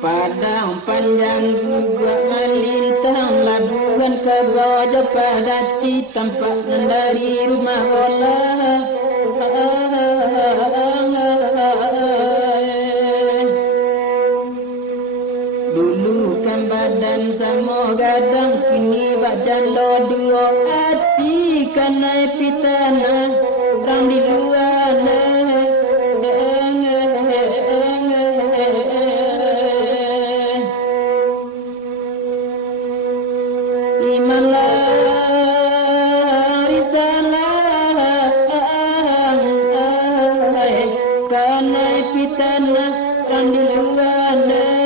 Padang panjang juga melintang labuhan ke Gajah Padati tampak dari rumah Allah. Dulu kan badan sama gadang kini bak janda dua hati kanai pitana orang di luar kanai pitana orang di luar